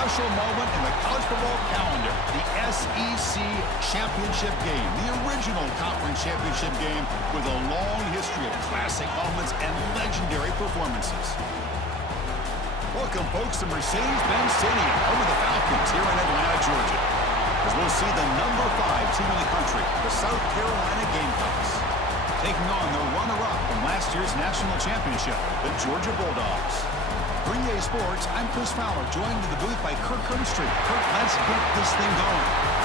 special moment in the college football calendar, the SEC Championship game, the original conference championship game with a long history of classic moments and legendary performances. Welcome, folks, to Mercedes-Benz Stadium, home of the Falcons here in Atlanta, Georgia, as we'll see the number 5 team in the country, the South Carolina Gamecocks, taking on their runner-up from last year's national championship, the Georgia Bulldogs. For EA Sports, I'm Chris Fowler, joined in the booth by Kirk Herbstreit. Kirk, let's get this thing going.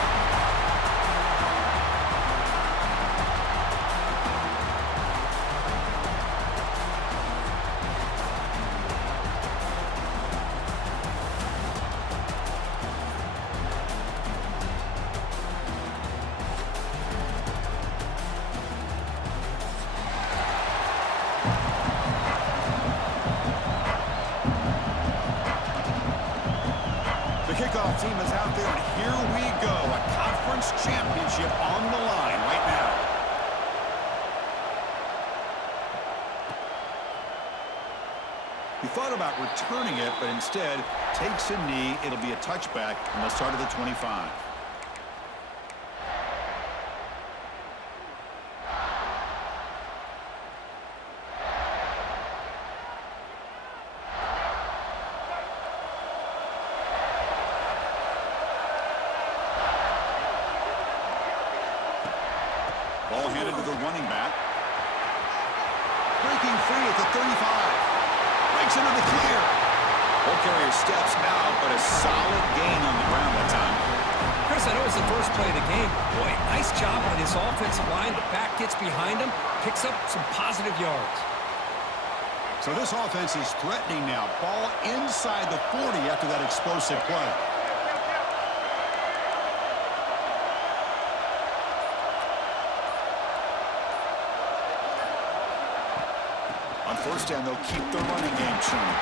Kickoff team is out there, and here we go. A conference championship on the line right now. He thought about returning it, but instead takes a knee. It'll be a touchback from the start of the 25. Ball handed to the running back. Breaking free at the 35. Breaks into the clear. Ball carrier steps out, but a solid gain on the ground that time. Chris, I know it's the first play of the game. Boy, nice job by this offensive line. The back gets behind him, picks up some positive yards. So this offense is threatening now. Ball inside the 40 after that explosive play. On first down, they'll keep the running game churning.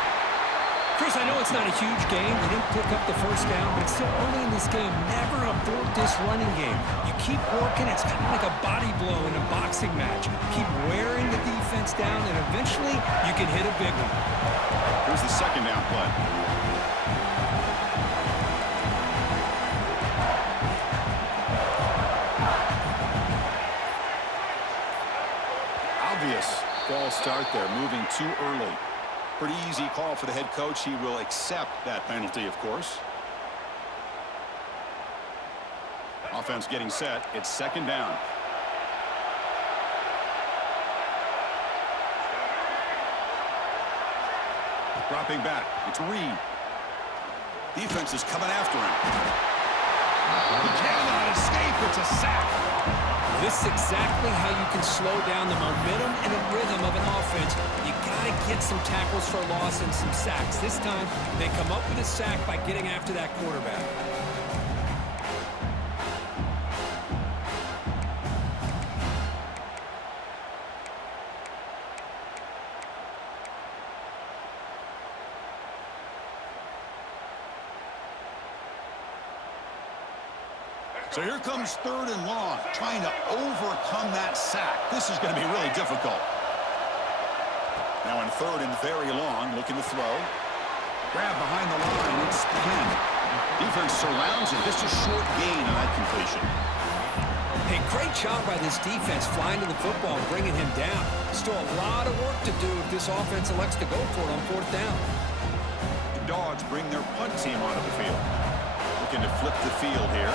Chris, I know it's not a huge game. They didn't pick up the first down, but it's still early in this game. Never abort this running game. You keep working. It's kind of like a body blow in a boxing match. Keep wearing the defense down, and eventually you can hit a big one. Here's the second down play. Obvious false start there, moving too early. Pretty easy call for the head coach. He will accept that penalty, of course. Offense getting set. It's second down. Dropping back. It's Reed. Defense is coming after him. He cannot escape. It's a sack. This is exactly how you can slow down the momentum and the rhythm of an offense. You got to get some tackles for loss and some sacks. This time, they come up with a sack by getting after that quarterback. So here comes third and long, trying to overcome that sack. This is going to be really difficult. Now in third and very long, looking to throw. Grab behind the line, it's Penn. Defense surrounds it, just a short gain on that completion. Hey, great job by this defense flying to the football, bringing him down. Still a lot of work to do if this offense elects to go for it on fourth down. The Dogs bring their punt team onto the field. Looking to flip the field here.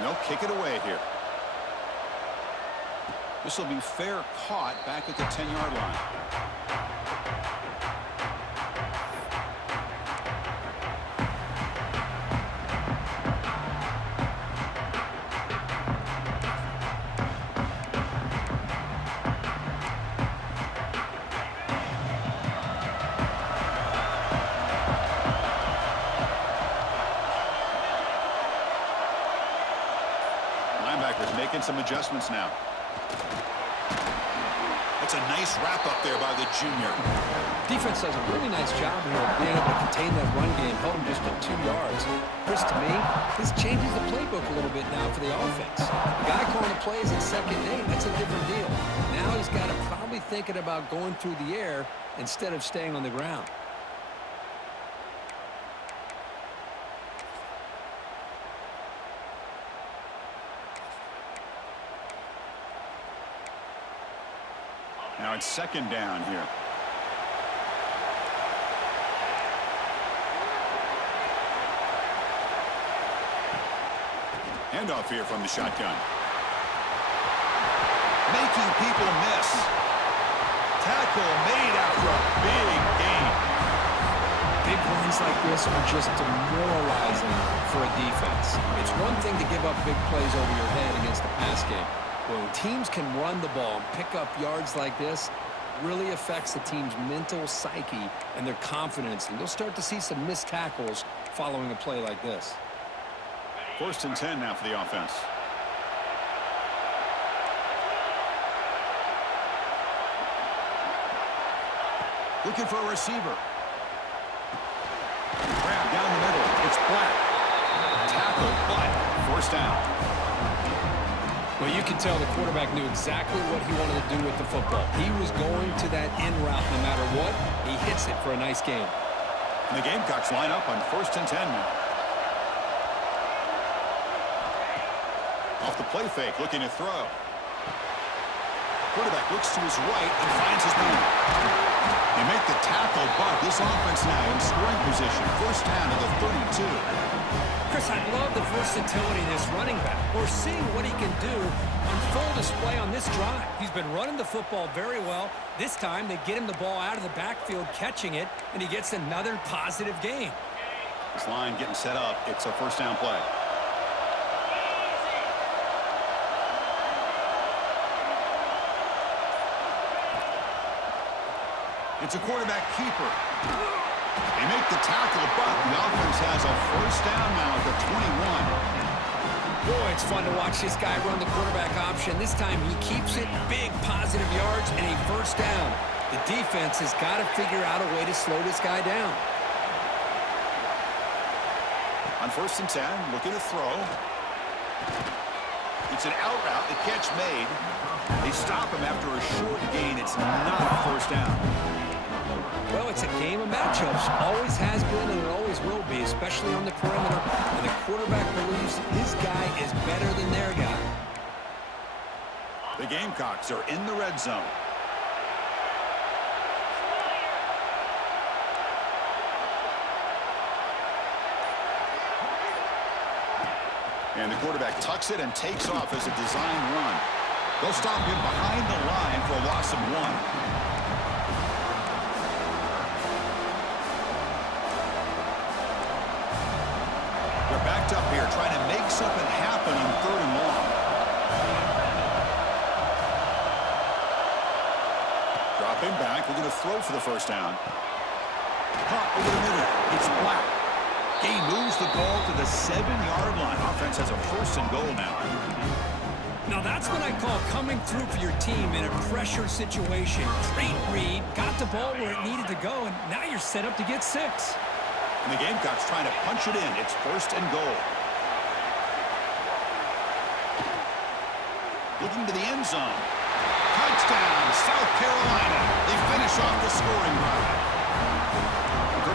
No, kick it away here. This will be fair caught back at the 10-yard line. Linebackers making some adjustments now. A That's a nice wrap-up there by the junior. Defense does a really nice job here of being able to contain that run game, held him just at 2 yards. Chris, to me, this changes the playbook a little bit now for the offense. The guy calling the plays at second and 8, that's a different deal. Now he's got to probably thinking about going through the air instead of staying on the ground. Now it's second down here. Handoff here from the shotgun. Making people miss. Tackle made after a big gain. Big runs like this are just demoralizing for a defense. It's one thing to give up big plays over your head against the pass game. When teams can run the ball and pick up yards like this, really affects the team's mental psyche and their confidence. And you'll start to see some missed tackles following a play like this. 1st and 10 now for the offense. Looking for a receiver. Grab down the middle. It's Black. Tackle, but 1st down. Well, you can tell the quarterback knew exactly what he wanted to do with the football. He was going to that in route no matter what. He hits it for a nice gain. And the Gamecocks line up on 1st and 10 now. Off the play fake, looking to throw. Quarterback looks to his right and finds his man. They make the tackle, but this offense now in scoring position. 1st down to the 32. Chris, I love the versatility of this running back. We're seeing what he can do on full display on this drive. He's been running the football very well. This time, they get him the ball out of the backfield, catching it, and he gets another positive gain. This line getting set up. It's a 1st down play. It's a quarterback keeper. They make the tackle, but the offense has a 1st down now at the 21. Boy, it's fun to watch this guy run the quarterback option. This time he keeps it, big positive yards, and a 1st down. The defense has got to figure out a way to slow this guy down. On 1st and 10, looking to throw. It's an out route, the catch made. They stop him after a short gain. It's not a 1st down. Well, it's a game of matchups. Always has been and it always will be, especially on the perimeter. And the quarterback believes his guy is better than their guy. The Gamecocks are in the red zone. And the quarterback tucks it and takes off as a design run. They'll stop him behind the line for a loss of 1. They're backed up here trying to make something happen on 3rd and long. Dropping back, looking to throw for the 1st down. Caught over the middle. It's Black. He moves the ball to the 7-yard line. Offense has a 1st and goal now. Now that's what I call coming through for your team in a pressure situation. Great read, got the ball where it needed to go, and now you're set up to get 6. And the Gamecocks trying to punch it in. It's 1st and goal. Looking to the end zone. Touchdown, South Carolina. They finish off the scoring drive.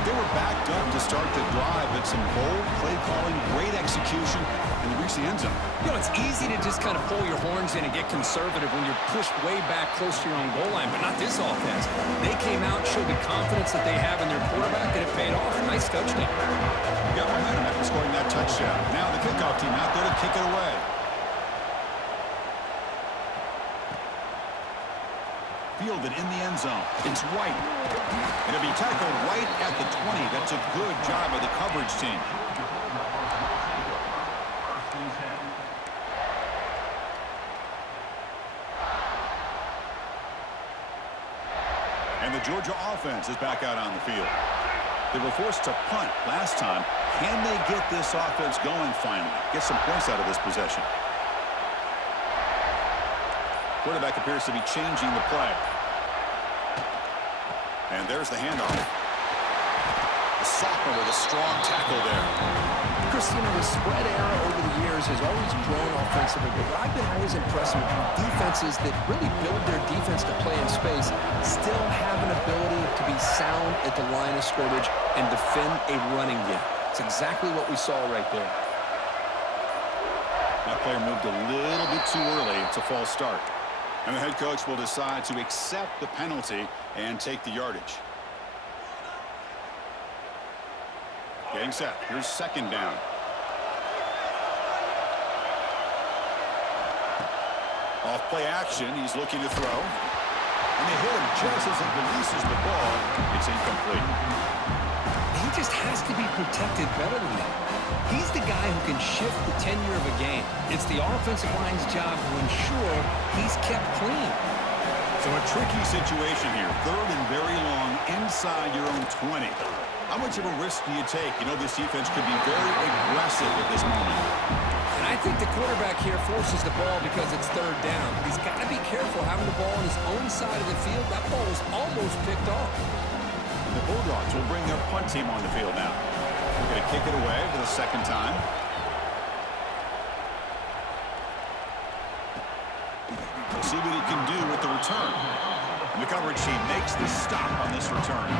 They were backed up to start the drive, but some bold play calling, great execution, and they reach the end zone. You know, it's easy to just kind of pull your horns in and get conservative when you're pushed way back close to your own goal line, but not this offense. They came out, showed the confidence that they have in their quarterback, and it paid off. Nice touchdown. Got momentum after scoring that touchdown. Now the kickoff team out there to kick it away. Fielded in the end zone. It's White. It'll be tackled right at the 20. That's a good job of the coverage team. And the Georgia offense is back out on the field. They were forced to punt last time. Can they get this offense going finally? Get some points out of this possession. Quarterback appears to be changing the play. And there's the handoff. The sophomore with a strong tackle there. Chris, you know, the spread era over the years has always grown offensively, but what I've been always impressed with defenses that really build their defense to play in space still have an ability to be sound at the line of scrimmage and defend a running game. It's exactly what we saw right there. That player moved a little bit too early. It's a false start. And the head coach will decide to accept the penalty and take the yardage. Getting set. Here's second down. Off play action. He's looking to throw. And they hit him just as he releases the ball. It's incomplete. He just has to be protected better than that. He's the guy who can shift the tenure of a game. It's the offensive line's job to ensure he's kept clean. So a tricky situation here. Third and very long inside your own 20. How much of a risk do you take? You know, this defense could be very aggressive at this moment. And I think the quarterback here forces the ball because it's third down. But he's got to be careful having the ball on his own side of the field. That ball was almost picked off. And the Bulldogs will bring their punt team on the field now. They're going to kick it away for the second time. We'll see what he can do with the return. And the coverage team makes the stop on this return.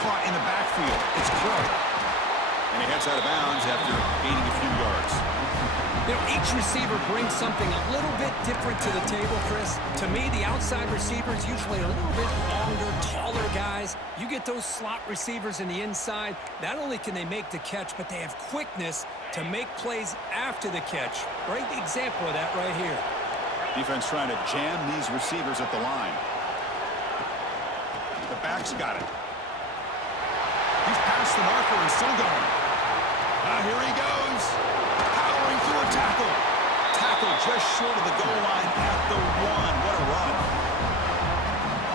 Caught in the backfield. It's Clark. And he heads out of bounds after gaining a few yards. You know, each receiver brings something a little bit different to the table, Chris. To me, the outside receivers usually a little bit longer, taller guys. You get those slot receivers in the inside, not only can they make the catch, but they have quickness to make plays after the catch. Great example of that right here. Defense trying to jam these receivers at the line. The back's got it. He's past the marker and still going. Here he goes. Powering through a tackle. Tackle just short of the goal line at the 1. What a run.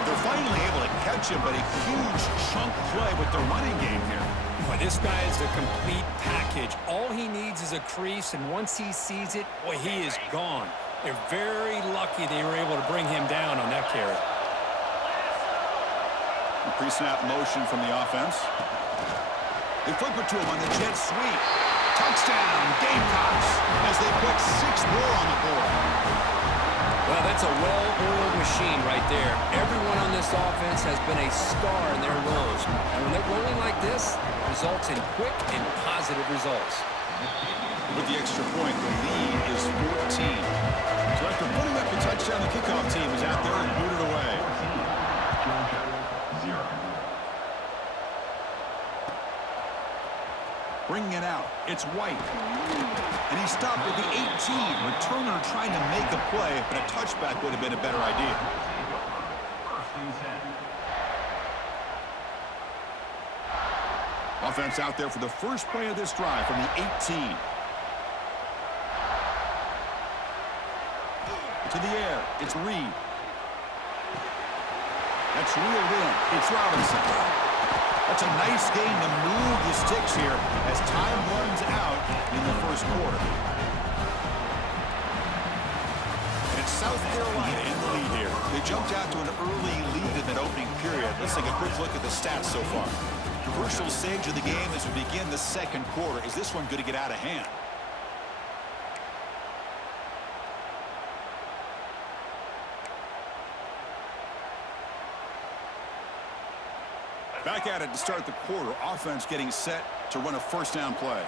They're finally able to catch him, but a huge chunk play with the running game here. Boy, this guy is a complete package. All he needs is a crease, and once he sees it, boy, he is gone. They're very lucky they were able to bring him down on that carry. Pre-snap motion from the offense. They flip it to him on the jet sweep. Touchdown, Gamecocks, as they put 6 more on the board. Well, that's a well-oiled machine right there. Everyone on this offense has been a star in their roles. And when they're rolling like this, it results in quick and positive results. With the extra point, the lead is 14. So after putting up the touchdown, the kickoff team is out there and booted away. Bringing it out, it's White. And he stopped at the 18. Returner trying to make a play, but a touchback would have been a better idea. Offense out there for the first play of this drive from the 18. To the air, it's Reed. That's reeled in, it's Robinson. That's a nice game to move the sticks here as time runs out in the first quarter. And it's South Carolina in the lead here. They jumped out to an early lead in that opening period. Let's take a quick look at the stats so far. Crucial stage of the game as we begin the second quarter. Is this one going to get out of hand? Back at it to start the quarter. Offense getting set to run a first down play.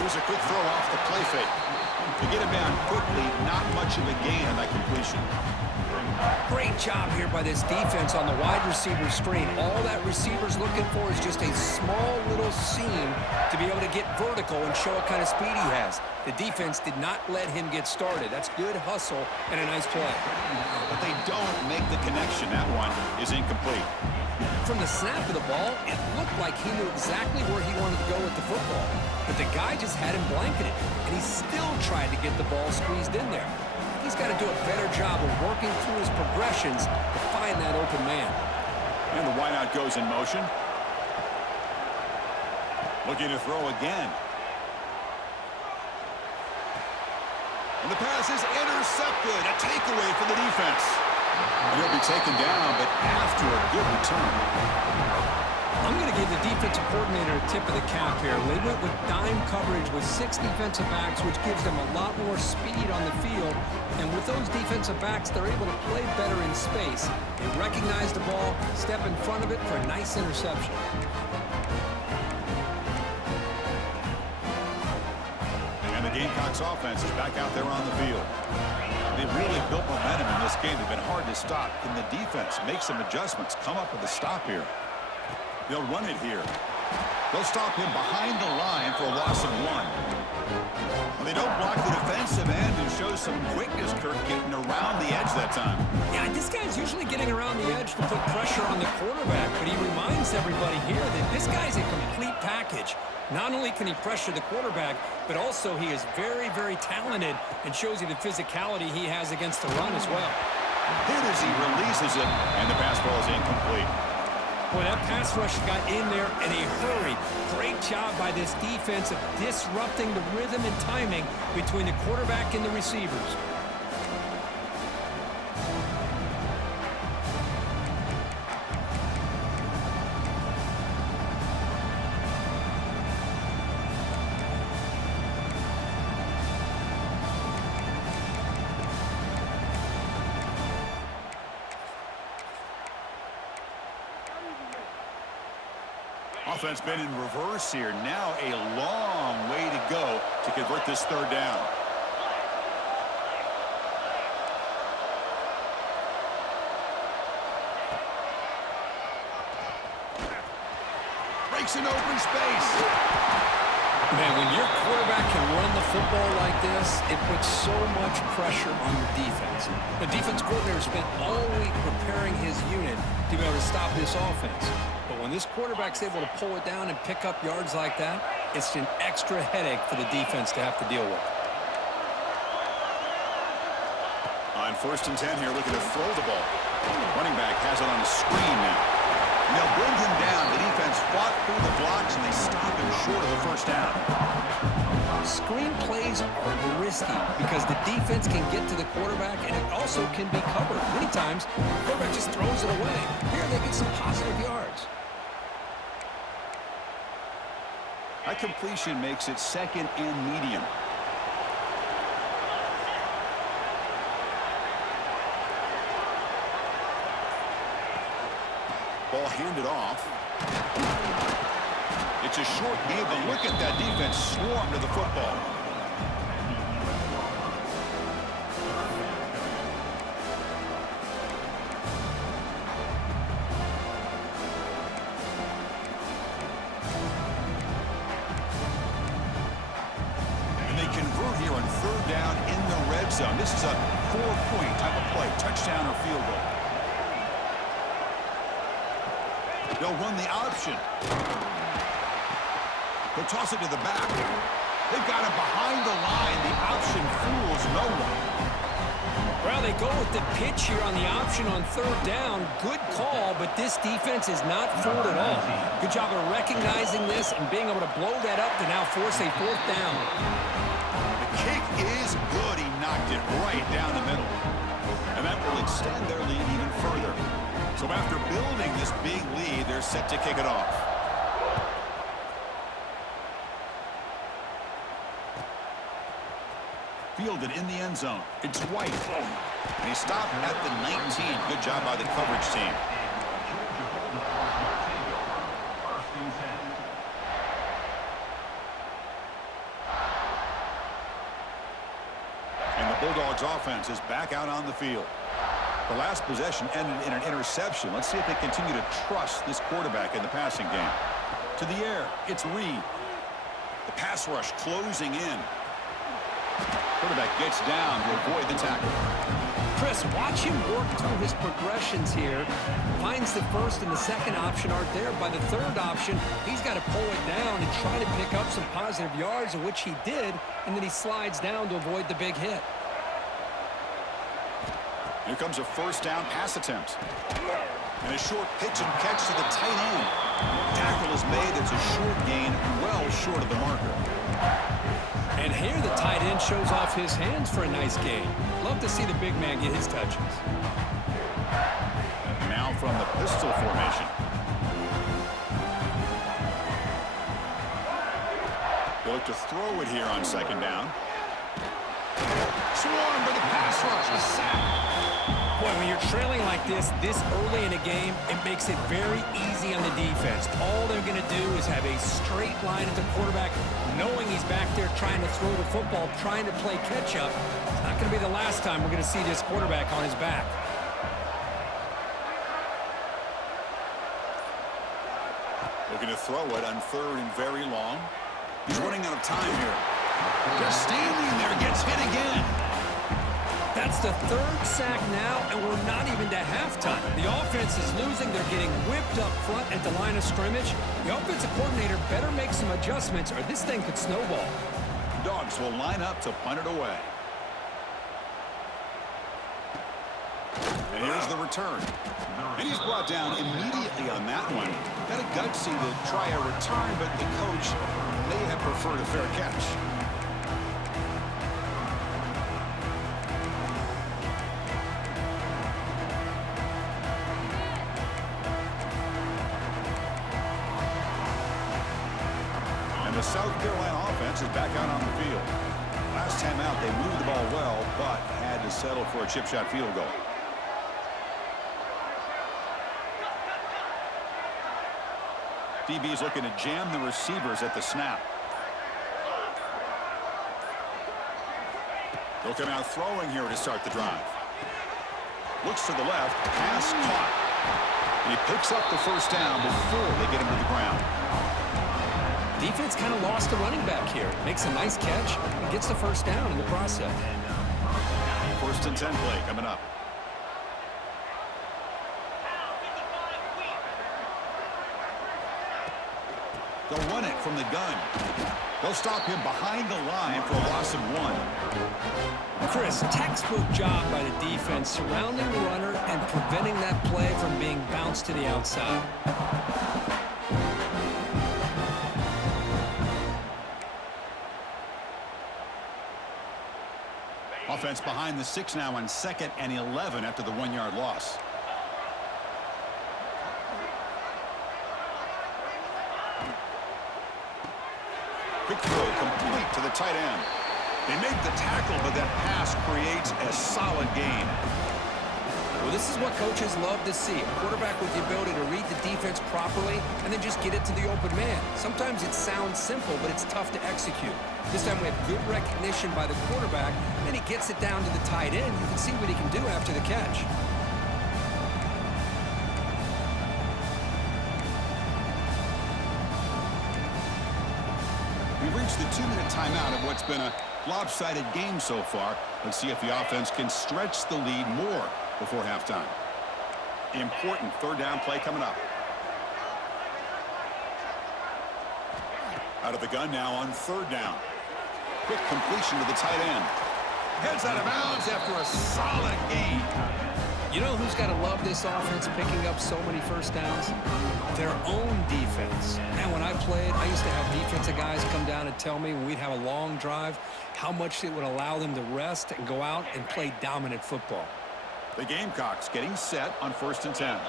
Here's a quick throw off the play fake. To get him down quickly, not much of a gain on that completion. Great job here by this defense on the wide receiver screen. All that receiver's looking for is just a small little seam to be able to get vertical and show what kind of speed he has. The defense did not let him get started. That's good hustle and a nice play. But they don't make the connection. That one is incomplete. From the snap of the ball, it looked like he knew exactly where he wanted to go with the football. But the guy just had him blanketed, and he still tried to get the ball squeezed in there. He's got to do a better job of working through his progressions to find that open man. And the wideout goes in motion. Looking to throw again. And the pass is intercepted. A takeaway for the defense. And he'll be taken down, but after a good return. I'm going to give the defensive coordinator a tip of the cap here. They went with dime coverage with 6 defensive backs, which gives them a lot more speed on the field. And with those defensive backs, they're able to play better in space. They recognize the ball, step in front of it for a nice interception. And the Gamecocks offense is back out there on the field. They've really built momentum in this game. They've been hard to stop. Can the defense make some adjustments, come up with a stop here? They'll run it here. They'll stop him behind the line for a loss of 1. Well, they don't block the defensive end and show some quickness, Kirk, getting around the edge that time. Yeah, this guy's usually getting around the edge to put pressure on the quarterback, but he reminds everybody here that this guy's a complete package. Not only can he pressure the quarterback, but also he is very, very talented and shows you the physicality he has against the run as well. Hit as he releases it, and the pass ball is incomplete. Boy, that pass rush got in there in a hurry. Great job by this defense of disrupting the rhythm and timing between the quarterback and the receivers. Offense been in reverse here. Now a long way to go to convert this third down. Breaks an open space. Man, when your quarterback can run the football like this, it puts so much pressure on the defense. The defense coordinator spent all week preparing his unit to be able to stop this offense. But when this quarterback's able to pull it down and pick up yards like that, it's an extra headache for the defense to have to deal with. On 1st and 10 here, looking to throw the ball. Running back has it on the screen now. And they'll bring him down. The defense fought through the blocks, and they stop him short of the first down. Screen plays are risky because the defense can get to the quarterback, and it also can be covered. Many times, the quarterback just throws it away. Here they get some positive yards. That completion makes it 2nd and medium. Ball handed off. It's a short game, but look at that defense swarm to the football. And they convert here on 3rd down in the red zone. This is a 4-point type of play, touchdown or field goal. They'll run the option. They'll toss it to the back. They've got him behind the line. The option fools no one. Well, they go with the pitch here on the option on 3rd down. Good call, but this defense is not fooled at all. Good job of recognizing this and being able to blow that up to now force a 4th down. The kick is good. He knocked it right down the middle. And that will extend their lead even further. So after building this big lead, they're set to kick it off. Fielded in the end zone. It's White. And he stopped at the 19. Good job by the coverage team. And the Bulldogs offense is back out on the field. The last possession ended in an interception. Let's see if they continue to trust this quarterback in the passing game. To the air, it's Reed. The pass rush closing in. Quarterback gets down to avoid the tackle. Chris, watch him work through his progressions here. Finds the first and the second option aren't there. By the third option, he's got to pull it down and try to pick up some positive yards, of which he did, and then he slides down to avoid the big hit. Here comes a first down pass attempt. And a short pitch and catch to the tight end. Tackle is made. It's a short gain, well short of the marker. And here the tight end shows off his hands for a nice gain. Love to see the big man get his touches. Now from the pistol formation. They look to throw it here on second down. Swarmed by the pass rush. A sack. Boy, when you're trailing like this early in a game, it makes it very easy on the defense. All they're going to do is have a straight line at the quarterback, knowing he's back there trying to throw the football, trying to play catch-up. It's not going to be the last time we're going to see this quarterback on his back. Looking to throw it on third and very long. He's running out of time here. Just standing there, gets hit again. That's the third sack now, and we're not even to halftime. The offense is losing. They're getting whipped up front at the line of scrimmage. The offensive coordinator better make some adjustments, or this thing could snowball. Dogs will line up to punt it away. And here's the return. And he's brought down immediately on that one. Got a gutsy to try a return, but the coach may have preferred a fair catch. The South Carolina offense is back out on the field. Last time out, they moved the ball well, but had to settle for a chip shot field goal. DB's looking to jam the receivers at the snap. They'll come out throwing here to start the drive. Looks to the left, pass caught. And he picks up the first down before they get him to the ground. Defense kind of lost the running back here. Makes a nice catch and gets the first down in the process. First and 10 play coming up. They'll run it from the gun. They'll stop him behind the line for a loss of 1. Chris, textbook job by the defense surrounding the runner and preventing that play from being bounced to the outside. Offense behind the 6 now on 2nd and 11 after the 1-yard loss. Quick throw complete to the tight end. They make the tackle, but that pass creates a solid gain. Well, this is what coaches love to see. A quarterback with the ability to read the defense properly and then just get it to the open man. Sometimes it sounds simple, but it's tough to execute. This time we have good recognition by the quarterback, and he gets it down to the tight end. You can see what he can do after the catch. We've reached the 2-minute timeout of what's been a lopsided game so far. Let's see if the offense can stretch the lead more before halftime. Important third down play coming up. Out of the gun now on third down. Quick completion to the tight end. Heads out of bounds after a solid gain. You know who's got to love this offense picking up so many first downs? Their own defense. And when I played, I used to have defensive guys come down and tell me when we'd have a long drive how much it would allow them to rest and go out and play dominant football. The Gamecocks getting set on 1st and 10.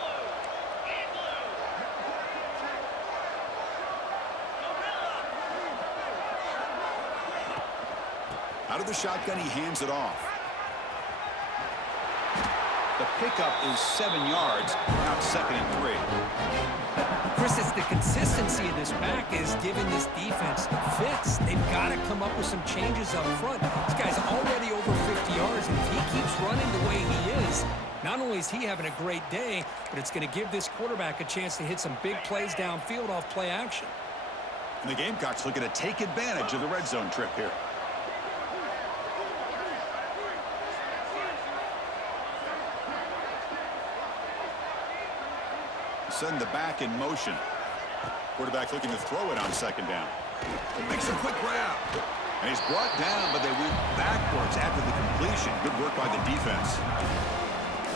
Out of the shotgun, he hands it off. The pickup is 7 yards, now 2nd and 3. Chris, it's the consistency of this back is giving this defense fits. They've got to come up with some changes up front. This guy's already over 50 yards, and if he keeps running the way he is, Not only is he having a great day, but it's going to give this quarterback a chance to hit some big plays downfield off play action. And the Gamecocks looking to take advantage of the red zone trip here. Send the back in motion. Quarterback looking to throw it on second down. Makes a quick grab. And he's brought down, but they went backwards after the completion. Good work by the defense.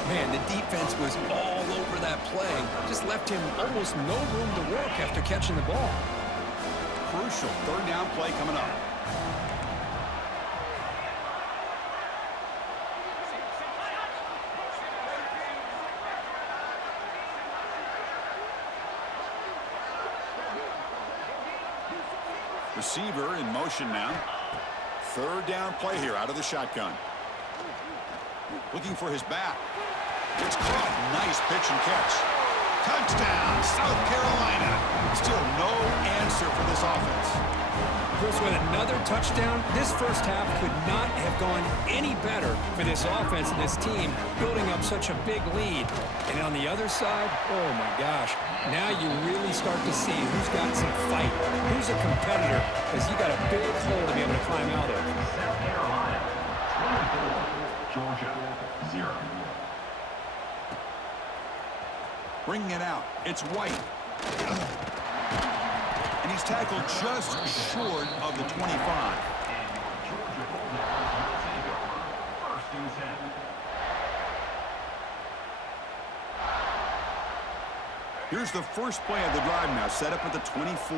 Man, the defense was all over that play. Just left him almost no room to work after catching the ball. Crucial third down play coming up. Receiver in motion now. Third down play here out of the shotgun. Looking for his back. It's caught. Nice pitch and catch. Touchdown, South Carolina. Still no answer for this offense. Chris, with another touchdown, this first half could not have gone any better for this offense and this team, building up such a big lead. And on the other side, oh my gosh, now you really start to see who's got some fight, who's a competitor, because you got a big hole to be able to climb out of. South Carolina, 24, Georgia, 0. Bringing it out. It's White. And he's tackled just short of the 25. Here's the first play of the drive now, set up at the 24.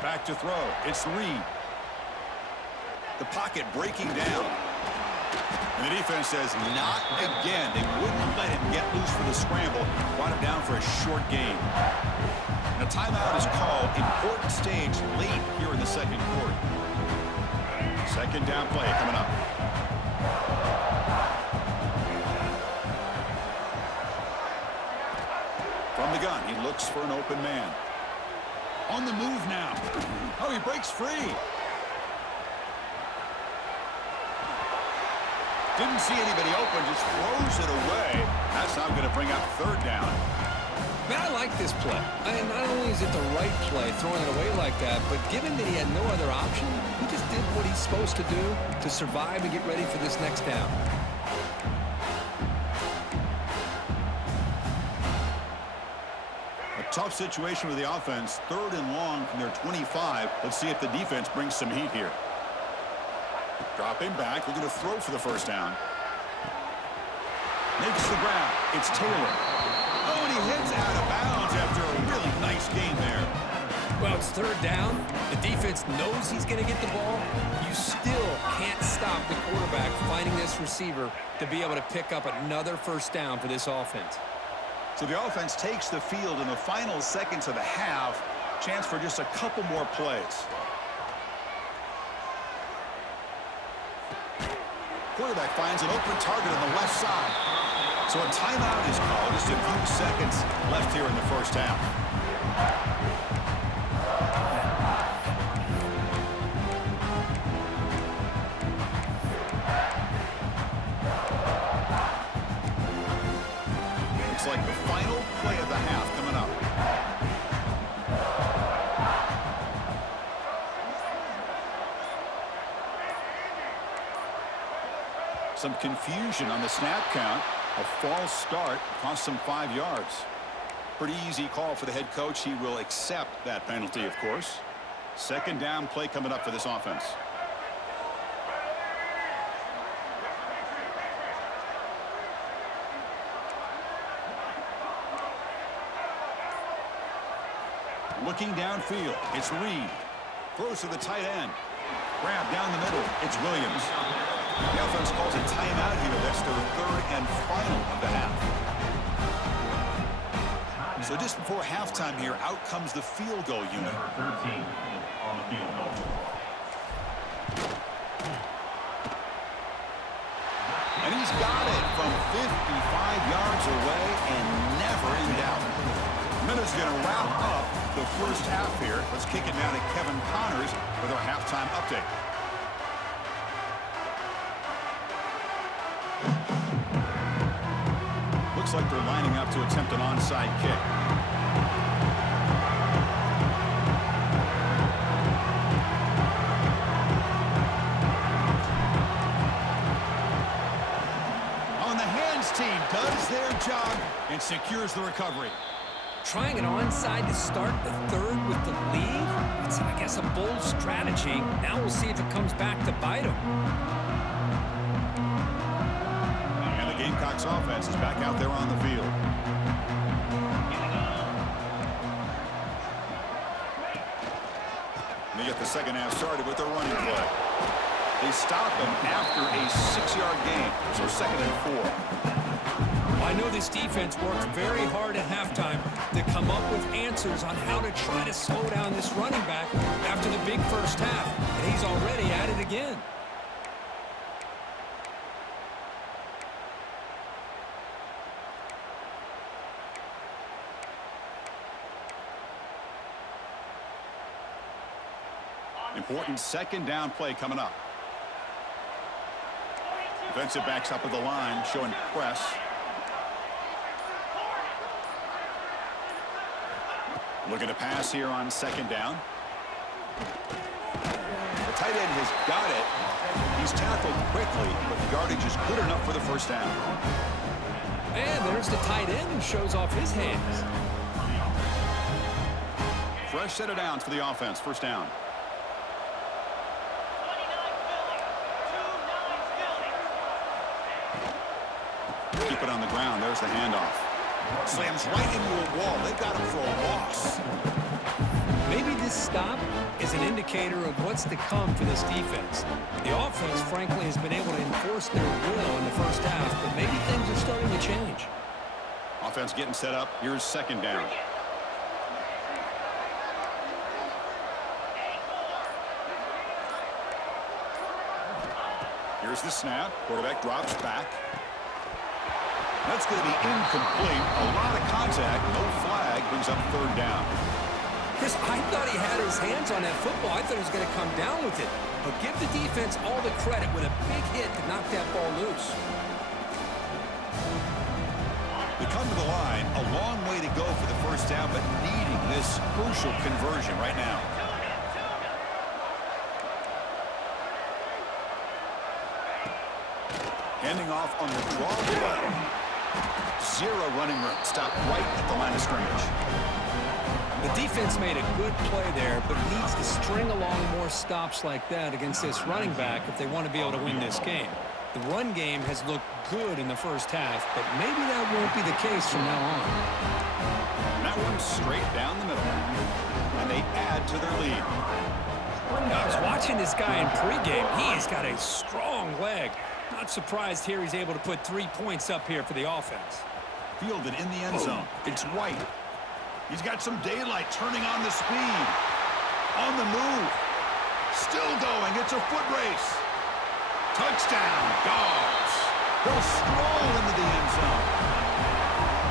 Back to throw. It's Reed. The pocket breaking down. And the defense says, not again. They wouldn't let him get loose for the scramble. Brought him down for a short gain. And a timeout is called. Important stage late here in the second quarter. Second down play coming up. From the gun, he looks for an open man. On the move now. Oh, he breaks free. Didn't see anybody open, just throws it away. That's now going to bring up third down. Man, I like this play. And not only is it the right play, throwing it away like that, but given that he had no other option, he just did what he's supposed to do to survive and get ready for this next down. A tough situation with the offense. Third and long from their 25. Let's see if the defense brings some heat here. Dropping back, looking to throw for the first down. Makes the grab. It's Taylor. Oh, and he heads out of bounds after a really nice game there. Well, it's third down. The defense knows he's going to get the ball. You still can't stop the quarterback finding this receiver to be able to pick up another first down for this offense. So the offense takes the field in the final seconds of the half. Chance for just a couple more plays. Quarterback finds an open target on the left side. So a timeout is called. Just a few seconds left here in the first half. Looks like the final play of the half coming up. Some confusion on the snap count. A false start cost them 5 yards. Pretty easy call for the head coach. He will accept that penalty, of course. Second down play coming up for this offense. Looking downfield, it's Reed. Throws to the tight end. Grab down the middle, it's Williams. The offense calls a timeout here. That's their third and final of the half. So just before halftime here, out comes the field goal unit. Number 13 on the field goal. And he's got it from 55 yards away and never in doubt. Minute's going to wrap up the first half here. Let's kick it now to Kevin Connors with our halftime update. Looks like they're lining up to attempt an onside kick. On the hands team does their job and secures the recovery. Trying an onside to start the third with the lead? It's, I guess, a bold strategy. Now we'll see if it comes back to bite him. And the Gamecocks offense is back out there on the field. They get the second half started with their running play. They stop him after a 6-yard gain, so 2nd and 4. I know this defense worked very hard at halftime to come up with answers on how to try to slow down this running back after the big first half, and he's already at it again. Important second down play coming up. Defensive backs up at the line, showing press. Looking to pass here on 2nd down. The tight end has got it. He's tackled quickly, but the yardage is good enough for the first down. And there's the tight end who shows off his hands. Fresh set of downs for the offense. First down. Keep it on the ground. There's the handoff. Slams right into a wall. They've got him for a loss. Maybe this stop is an indicator of what's to come for this defense. The offense, frankly, has been able to enforce their will in the first half, but maybe things are starting to change. Offense getting set up. Here's 2nd down. Here's the snap. Quarterback drops back. That's going to be incomplete. A lot of contact. No flag. Brings up 3rd down. Chris, I thought he had his hands on that football. I thought he was going to come down with it. But give the defense all the credit with a big hit to knock that ball loose. They come to the line. A long way to go for the first down, but needing this crucial conversion right now. Handing off on the draw play. 0 running room. Stopped right at the line of scrimmage. The defense made a good play there, but needs to string along more stops like that against this running back if they want to be able to win this game. The run game has looked good in the first half, but maybe that won't be the case from now on. And that one's straight down the middle. And they add to their lead. I was watching this guy in pregame. He's got a strong leg. Not surprised here he's able to put 3 points up here for the offense. Fielded in the end zone. It's White. He's got some daylight, turning on the speed. On the move. Still going. It's a foot race. Touchdown, Dogs. He'll stroll into the end zone.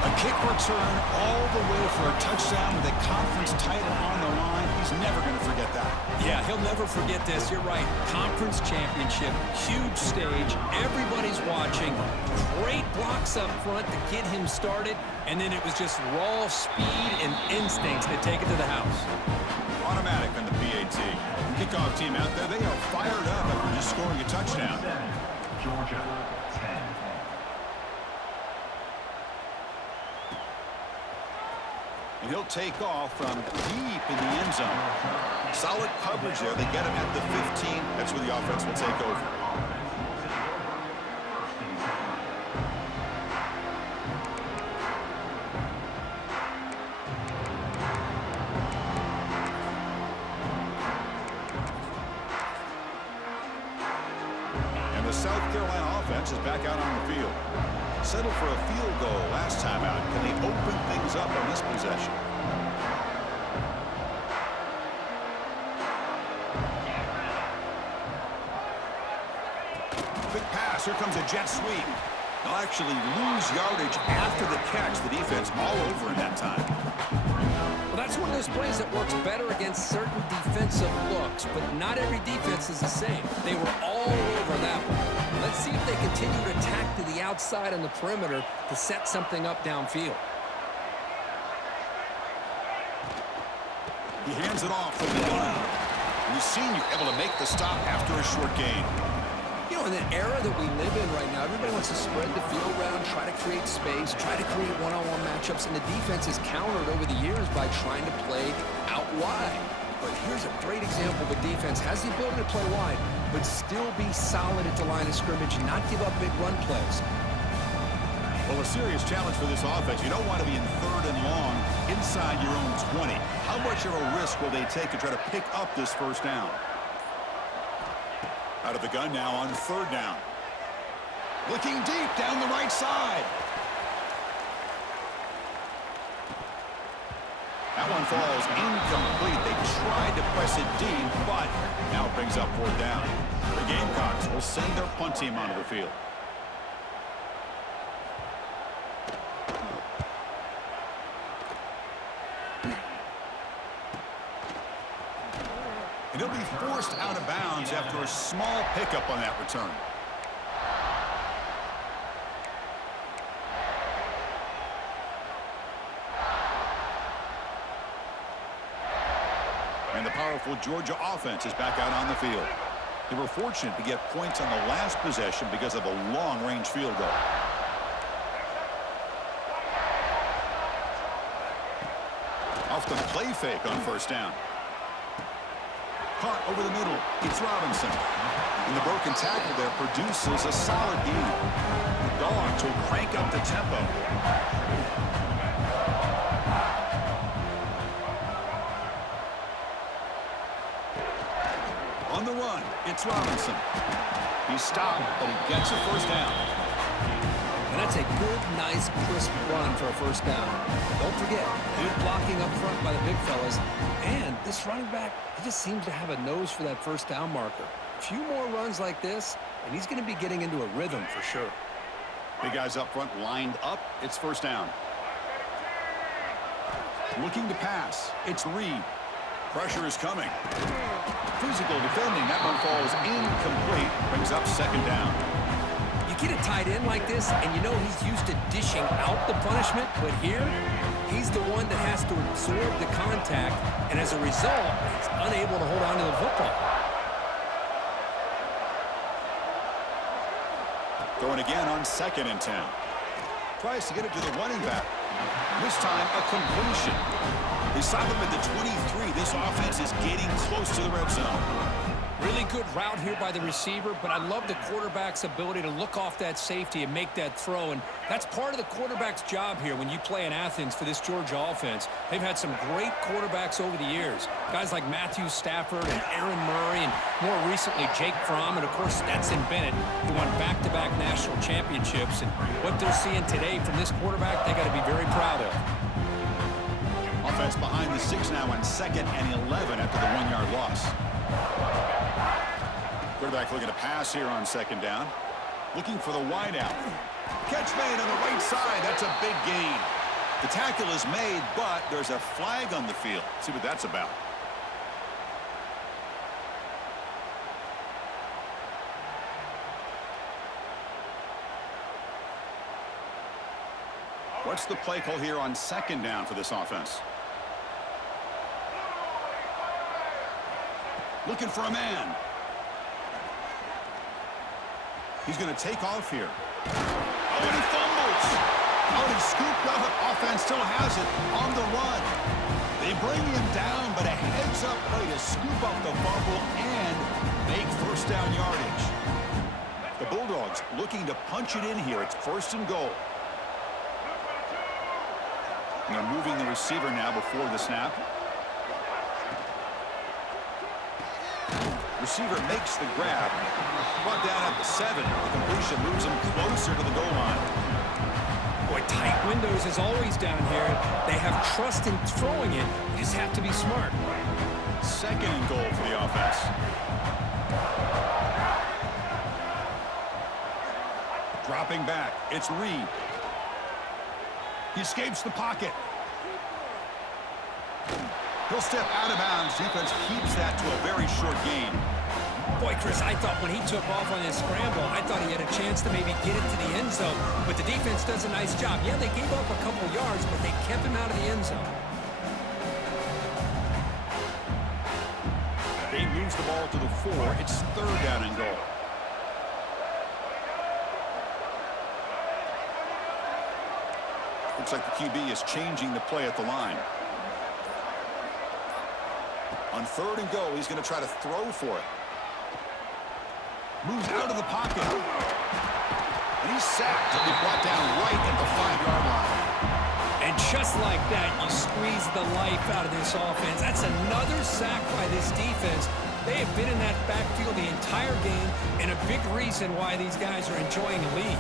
A kick return all the way for a touchdown with a conference title on the line. He's never going to forget that. Yeah, he'll never forget this. You're right. Conference championship, huge stage. Everybody's watching. Great blocks up front to get him started. And then it was just raw speed and instincts that take it to the house. Automatic on the PAT. Kickoff team out there, they are fired up after just scoring a touchdown. Georgia, 10. And he'll take off from deep in the end zone. Solid coverage there. They get him at the 15. That's where the offense will take over. And the South Carolina offense is back out on the field. Settled for a field goal last time out. Can they open things up on this possession? Quick pass. Here comes a jet sweep. They'll actually lose yardage after the catch. The defense all over in that time. Well, that's one of those plays that works better against certain defensive looks, but not every defense is the same. They were all over that one. Let's see if they continue to attack to the outside on the perimeter to set something up downfield. He hands it off from the line. We've seen you able to make the stop after a short gain. You know, in the era that we live in right now, everybody wants to spread the field around, try to create space, try to create one-on-one matchups, and the defense has countered over the years by trying to play out wide. But here's a great example of a defense has the ability to play wide, but still be solid at the line of scrimmage and not give up big run plays. Well, a serious challenge for this offense. You don't want to be in 3rd and long inside your own 20. How much of a risk will they take to try to pick up this first down? Out of the gun now on 3rd down. Looking deep down the right side. That one falls incomplete. They tried to press it deep, but now it brings up 4th down. The Gamecocks will send their punt team onto the field. And he'll be forced out of bounds after a small pickup on that return. And the powerful Georgia offense is back out on the field. They were fortunate to get points on the last possession because of a long-range field goal. Off the play fake on 1st down. Caught over the middle. It's Robinson. And the broken tackle there produces a solid gain. The Dogs will crank up the tempo. On the run, it's Robinson. He's stopped, but he gets a 1st down. And that's a good, nice, crisp run for a 1st down. Don't forget, good blocking up front by the big fellas. And this running back, he just seems to have a nose for that 1st down marker. A few more runs like this, and he's going to be getting into a rhythm for sure. Big guys up front lined up. It's 1st down. Looking to pass. It's Reed. Pressure is coming. Physical defending. That one falls incomplete. Brings up 2nd down. You get a tight end like this, and you know he's used to dishing out the punishment, but here, he's the one that has to absorb the contact, and as a result, he's unable to hold on to the football. Throwing again on 2nd and 10. Tries to get it to the running back. This time, a completion. They stop him at the 23. This offense is getting close to the red zone. Really good route here by the receiver, but I love the quarterback's ability to look off that safety and make that throw. And that's part of the quarterback's job here when you play in Athens for this Georgia offense. They've had some great quarterbacks over the years. Guys like Matthew Stafford and Aaron Murray, and more recently Jake Fromm, and of course Stetson Bennett, who won back-to-back national championships. And what they're seeing today from this quarterback, they got to be very proud of. Offense behind the 6 now on 2nd and 11 after the 1-yard loss. Quarterback looking to pass here on 2nd down. Looking for the wideout. Catch made on the right side. That's a big gain. The tackle is made, but there's a flag on the field. Let's see what that's about. What's the play call here on 2nd down for this offense? Looking for a man. He's going to take off here. Oh, and he fumbles. Oh, he's scooped up. Offense still has it on the run. They bring him down, but a heads-up play to scoop up the fumble and make 1st down yardage. The Bulldogs looking to punch it in here. It's 1st and goal. And they're moving the receiver now before the snap. Receiver makes the grab. Brought down at the 7. The completion moves him closer to the goal line. Boy, tight windows is always down here. They have trust in throwing it. You just have to be smart. 2nd and goal for the offense. Dropping back. It's Reed. He escapes the pocket. He'll step out of bounds. Defense keeps that to a very short gain. Boy, Chris, I thought when he took off on his scramble, I thought he had a chance to maybe get it to the end zone. But the defense does a nice job. Yeah, they gave up a couple yards, but they kept him out of the end zone. He moves the ball to the 4. It's 3rd down and goal. Looks like the QB is changing the play at the line. On 3rd and goal, he's going to try to throw for it. Moves out of the pocket. And he's sacked and brought down right at the 5-yard line. And just like that, you squeeze the life out of this offense. That's another sack by this defense. They have been in that backfield the entire game, and a big reason why these guys are enjoying a lead.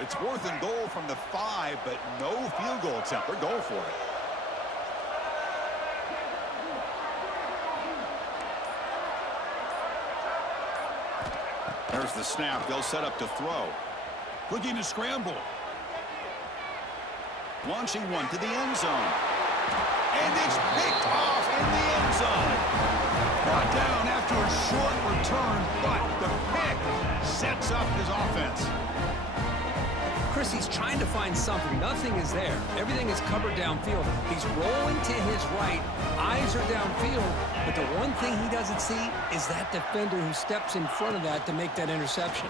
It's 4th and goal from the 5, but no field goal attempt. They're going for it. There's the snap. They'll set up to throw. Looking to scramble. Launching one to the end zone. And it's picked off in the end zone. Brought down after a short return, but the pick sets up his offense. Chris, he's trying to find something. Nothing is there. Everything is covered downfield. He's rolling to his right. Eyes are downfield. But the one thing he doesn't see is that defender who steps in front of that to make that interception.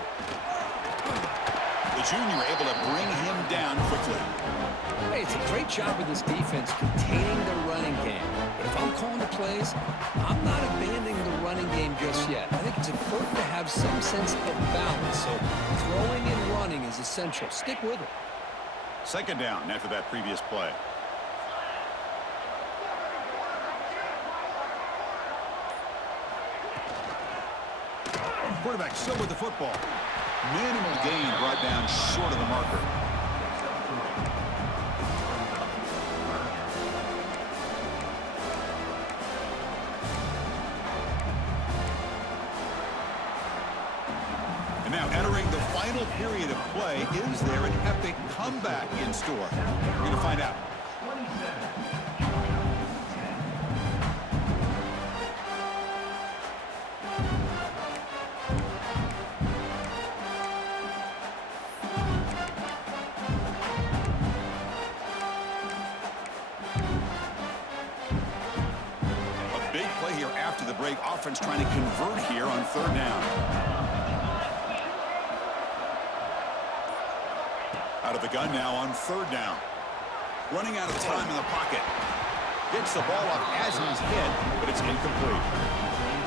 The junior able to bring him down quickly. Hey, it's a great job with this defense containing the running game. But if I'm calling the plays, I'm not abandoning the running game just yet. I think it's important to have some sense of balance. So throwing and running is essential. Stick with it. 2nd down after that previous play. Quarterback still with the football. Minimal gain brought down short of the marker. And now entering the final period of play, is there an epic comeback in store? We're going to find out. Offense trying to convert here on 3rd down. Out of the gun now on 3rd down. Running out of time in the pocket. Gets the ball up as he's hit, but it's incomplete.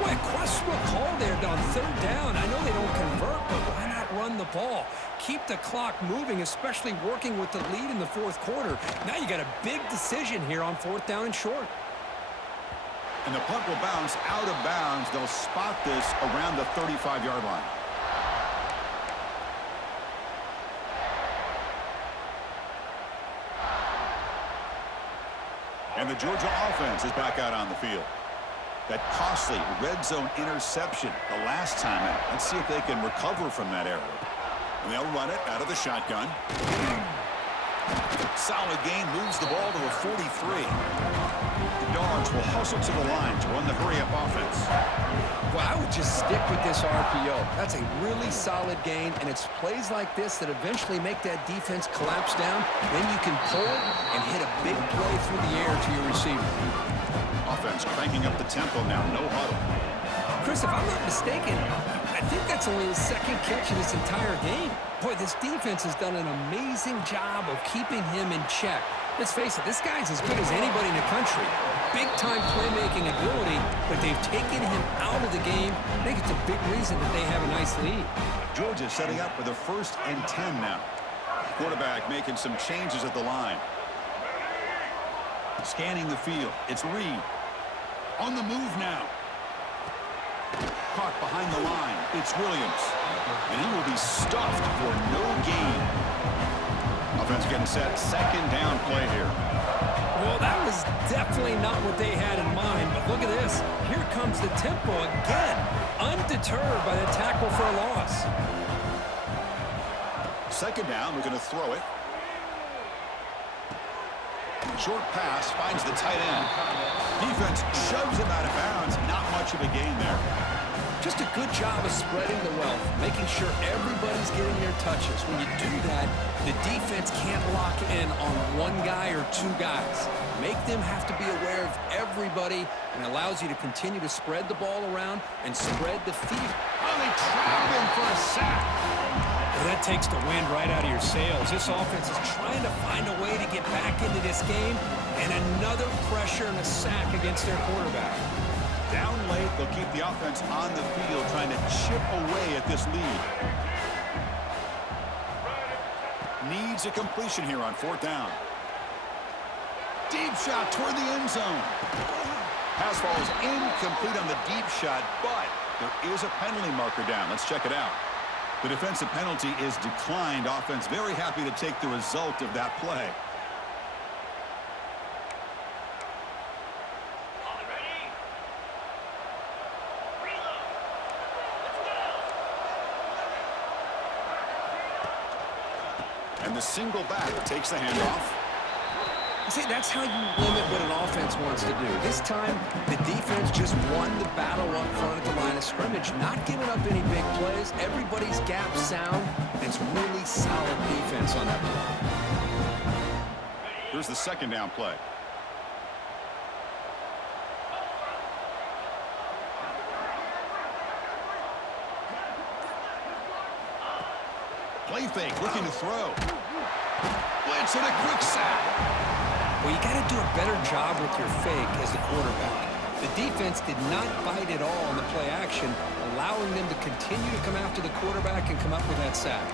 Boy, questionable call there on 3rd down. I know they don't convert, but why not run the ball? Keep the clock moving, especially working with the lead in the 4th quarter. Now you got a big decision here on 4th down and short. And the punt will bounce out of bounds. They'll spot this around the 35-yard line. And the Georgia offense is back out on the field. That costly red zone interception the last time out. Let's see if they can recover from that error. And they'll run it out of the shotgun. Solid gain, moves the ball to a 43. The Dogs will hustle to the line to run the hurry-up offense. Well, I would just stick with this RPO. That's a really solid gain, and it's plays like this that eventually make that defense collapse down. Then you can pull it and hit a big play through the air to your receiver. Offense cranking up the tempo now, no huddle. Chris, if I'm not mistaken, I think that's only his 2nd catch in this entire game. Boy, this defense has done an amazing job of keeping him in check. Let's face it, this guy's as good as anybody in the country. Big-time playmaking ability, but they've taken him out of the game. I think it's a big reason that they have a nice lead. Georgia setting up for the 1st and 10 now. Quarterback making some changes at the line. Scanning the field. It's Reed. On the move now. Caught behind the line. It's Williams. And he will be stuffed for no gain. Offense getting set. 2nd down play here. Well, that was definitely not what they had in mind, but look at this. Here comes the tempo again, undeterred by the tackle for a loss. 2nd down, we're going to throw it. Short pass finds the tight end. Defense shoves him out of bounds. Not much of a gain there. Just a good job of spreading the wealth, making sure everybody's getting their touches. When you do that, the defense can't lock in on one guy or two guys. Make them have to be aware of everybody, and allows you to continue to spread the ball around and spread the field. Oh, they trap him for a sack. Well, that takes the wind right out of your sails. This offense is trying to find a way to get back into this game, and another pressure and a sack against their quarterback. Down late, they'll keep the offense on the field, trying to chip away at this lead. Needs a completion here on 4th down. Deep shot toward the end zone. Pass falls incomplete on the deep shot, but there is a penalty marker down. Let's check it out. The defensive penalty is declined. Offense very happy to take the result of that play. And the single back takes the handoff. See, that's how you limit what an offense wants to do. This time, the defense just won the battle up front at the line of scrimmage, not giving up any big plays. Everybody's gap sound, and it's really solid defense on that play. Here's the 2nd down play. Play fake, looking to throw. Blitz and a quick sack. Well, you got to do a better job with your fake as the quarterback. The defense did not bite at all on the play action, allowing them to continue to come after the quarterback and come up with that sack.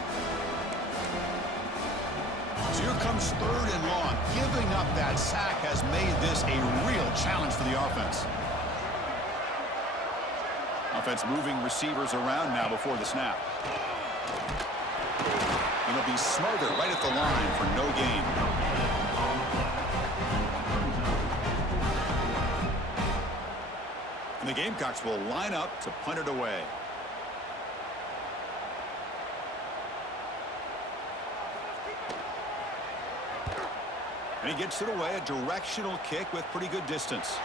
So here comes 3rd and long. Giving up that sack has made this a real challenge for the offense. Offense moving receivers around now before the snap. And they'll be smothered right at the line for no gain. And the Gamecocks will line up to punt it away. And he gets it away, a directional kick with pretty good distance.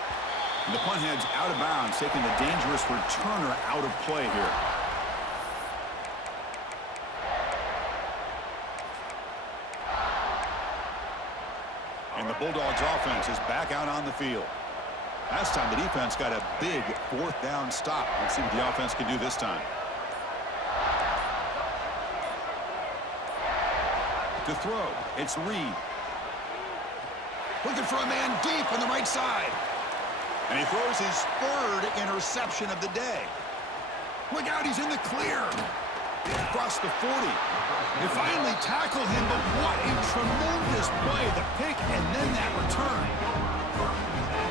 And the punt heads out of bounds, taking the dangerous returner out of play here. And the Bulldogs offense is back out on the field. Last time the defense got a big 4th down stop. Let's see what the offense can do this time. To throw, it's Reed. Looking for a man deep on the right side. And he throws his 3rd interception of the day. Look out, he's in the clear. Across the 40. They finally tackle him, but what a tremendous play. The pick and then that return.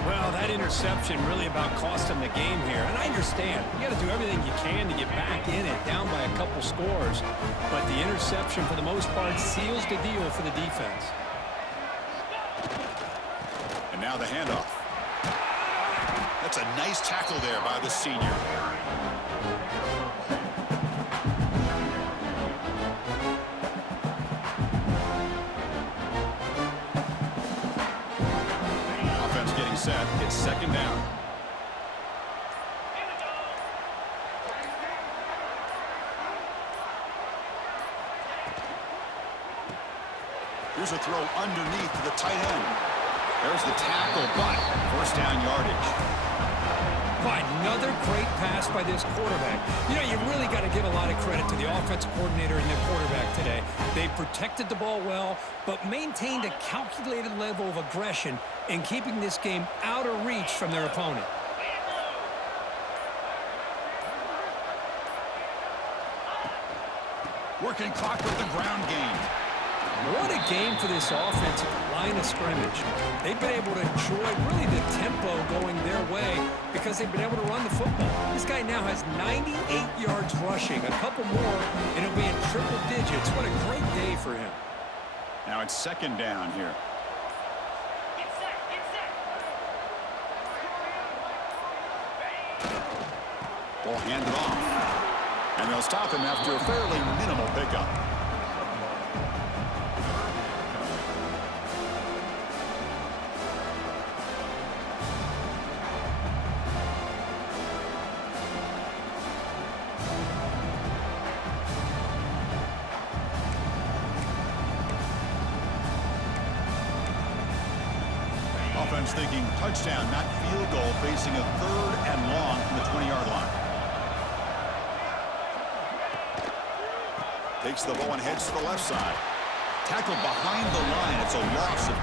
Well, that interception really about cost them the game here. And I understand. You got to do everything you can to get back in it, down by a couple scores. But the interception, for the most part, seals the deal for the defense. And now the handoff. That's a nice tackle there by the senior. Set. It's 2nd down. Here's a throw underneath to the tight end. There's the tackle, but 1st down yardage. Another great pass by this quarterback. You know, you really got to give a lot of credit to the offensive coordinator and the quarterback today. They protected the ball well, but maintained a calculated level of aggression in keeping this game out of reach from their opponent. Working clock with the ground game. What a game for this offense at the line of scrimmage. They've been able to enjoy really the tempo going their way because they've been able to run the football. This guy now has 98 yards rushing, a couple more, and it'll be in triple digits. What a great day for him. Now it's 2nd down here. Ball handed off. And they'll stop him after a fairly minimal pickup. defense thinking touchdown, not field goal, facing a 3rd and long from the 20-yard line. Takes the ball and heads to the left side. Tackled behind the line. It's a loss of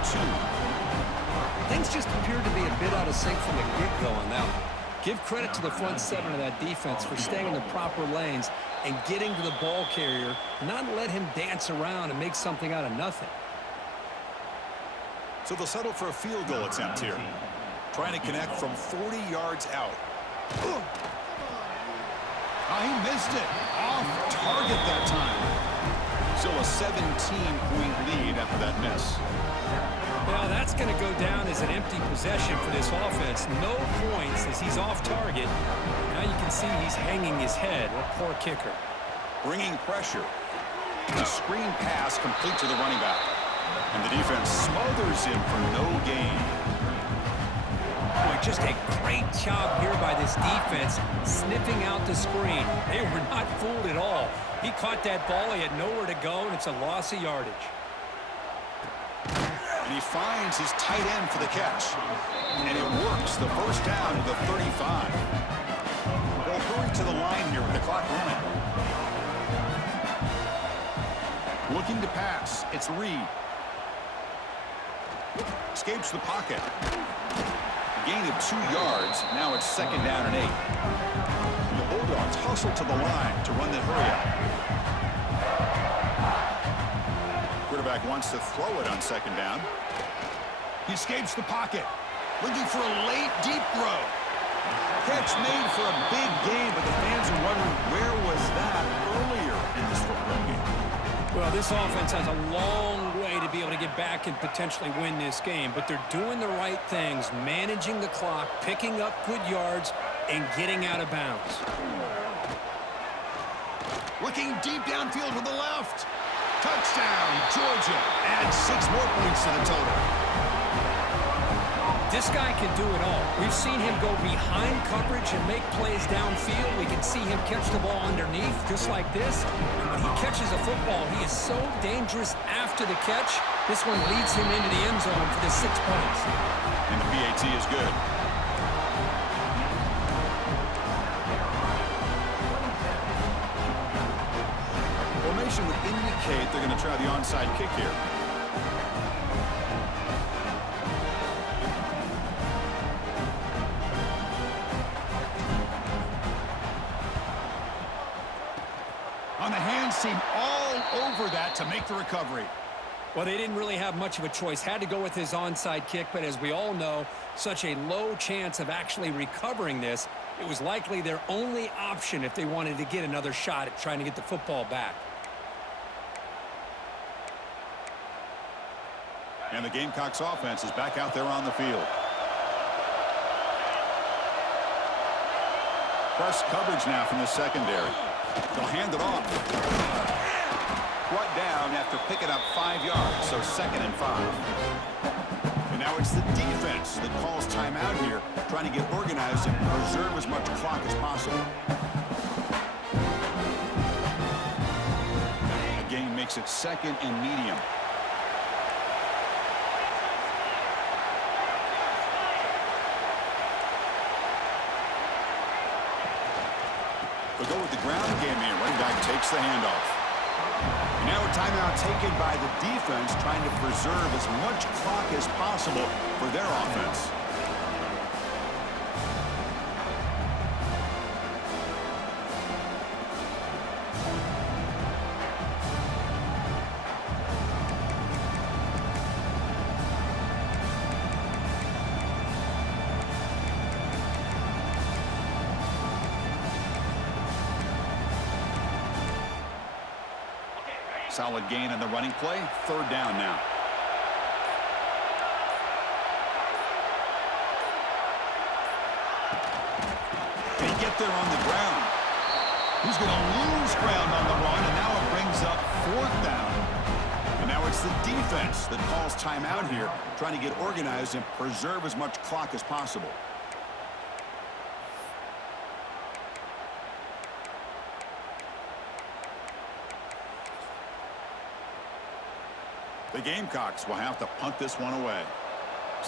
2. Things just appeared to be a bit out of sync from the get-go on that one. Give credit to the front 7 of that defense for staying in the proper lanes and getting to the ball carrier, not let him dance around and make something out of nothing. So they'll settle for a field goal attempt here. Trying to connect from 40 yards out. Oh, he missed it. Off target that time. Still a 17-point lead after that miss. Well, that's going to go down as an empty possession for this offense. No points as he's off target. Now you can see he's hanging his head. A poor kicker. Bringing pressure. The screen pass complete to the running back. And the defense smothers him for no gain. Boy, just a great job here by this defense, sniffing out the screen. They were not fooled at all. He caught that ball. He had nowhere to go, and it's a loss of yardage. And he finds his tight end for the catch. And it works. The first down to the 35. They'll hurry to the line here with the clock running. Looking to pass. It's Reed. Escapes the pocket. Gain of 2 yards. Now it's 2nd down and 8. And the Bulldogs hustle to the line to run the hurry up. Quarterback wants to throw it on 2nd down. He escapes the pocket. Looking for a late deep throw. Catch made for a big gain, but the fans are wondering where was that earlier in this football game. Well, this offense has a long way to be able to get back and potentially win this game, but they're doing the right things, managing the clock, picking up good yards, and getting out of bounds. Looking deep downfield to the left. Touchdown, Georgia. Add 6 more points to the total. This guy can do it all. We've seen him go behind coverage and make plays downfield. We can see him catch the ball underneath just like this. And when he catches a football, he is so dangerous after the catch. This one leads him into the end zone for the 6 points. And the PAT is good. Formation would indicate they're going to try the onside kick here. On the hands team all over that to make the recovery. Well, they didn't really have much of a choice. Had to go with his onside kick, but as we all know, such a low chance of actually recovering this. It was likely their only option if they wanted to get another shot at trying to get the football back. And the Gamecocks offense is back out there on the field. Press coverage now from the secondary. They'll hand it off. Brought down after picking up 5 yards, so 2nd and 5. And now it's the defense that calls timeout here, trying to get organized and preserve as much clock as possible. The game makes it 2nd and medium. They'll go with the ground game here. Running back takes the handoff. And now a timeout taken by the defense, trying to preserve as much clock as possible for their offense. Solid gain on the running play. 3rd down now. They get there on the ground. He's going to lose ground on the run, and now it brings up 4th down. And now it's the defense that calls timeout here, trying to get organized and preserve as much clock as possible. The Gamecocks will have to punt this one away.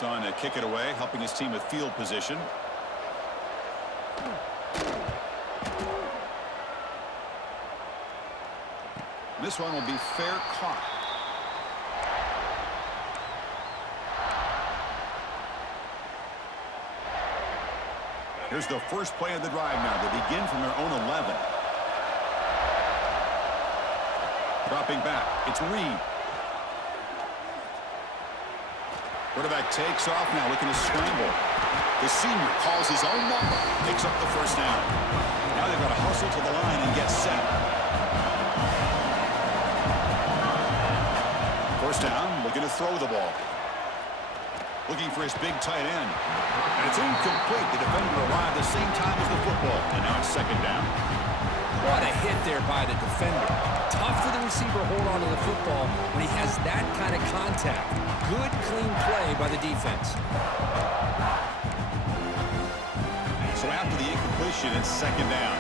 Gets on to kick it away, helping his team with field position. This one will be fair caught. Here's the first play of the drive now. They begin from their own 11. Dropping back. It's Reed. Quarterback takes off now, looking to scramble. The senior calls his own number. Picks up the first down. Now they've got to hustle to the line and get set. First down, looking to throw the ball. Looking for his big tight end. And it's incomplete. The defender arrived the same time as the football. And now it's second down. What a hit there by the defender. Tough for the receiver to hold on to the football when he has that kind of contact. Good, clean play by the defense. So after the incompletion, it's second down.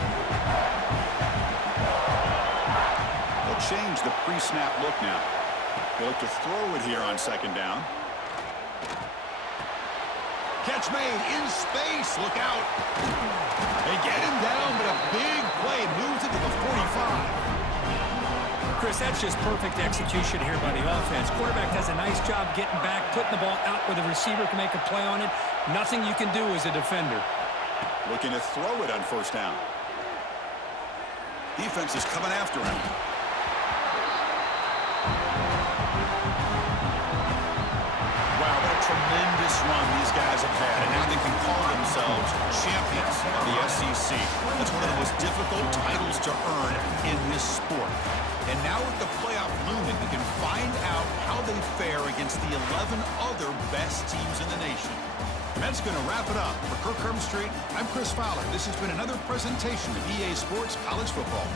They'll change the pre-snap look now. They look to throw it here on second down. Catch made in space. Look out. They get him down, but a big play moves it to the 45. Chris, that's just perfect execution here by the offense. Quarterback does a nice job getting back, putting the ball out where the receiver can make a play on it. Nothing you can do as a defender. Looking to throw it on first down. Defense is coming after him. Wow, what a tremendous run these guys have had, and now they can call themselves champions of the SEC. That's one of the most difficult titles to earn in this sport. And now with the playoff looming, we can find out how they fare against the 11 other best teams in the nation. And that's going to wrap it up. For Kirk Herbstreit, I'm Chris Fowler. This has been another presentation of EA Sports College Football.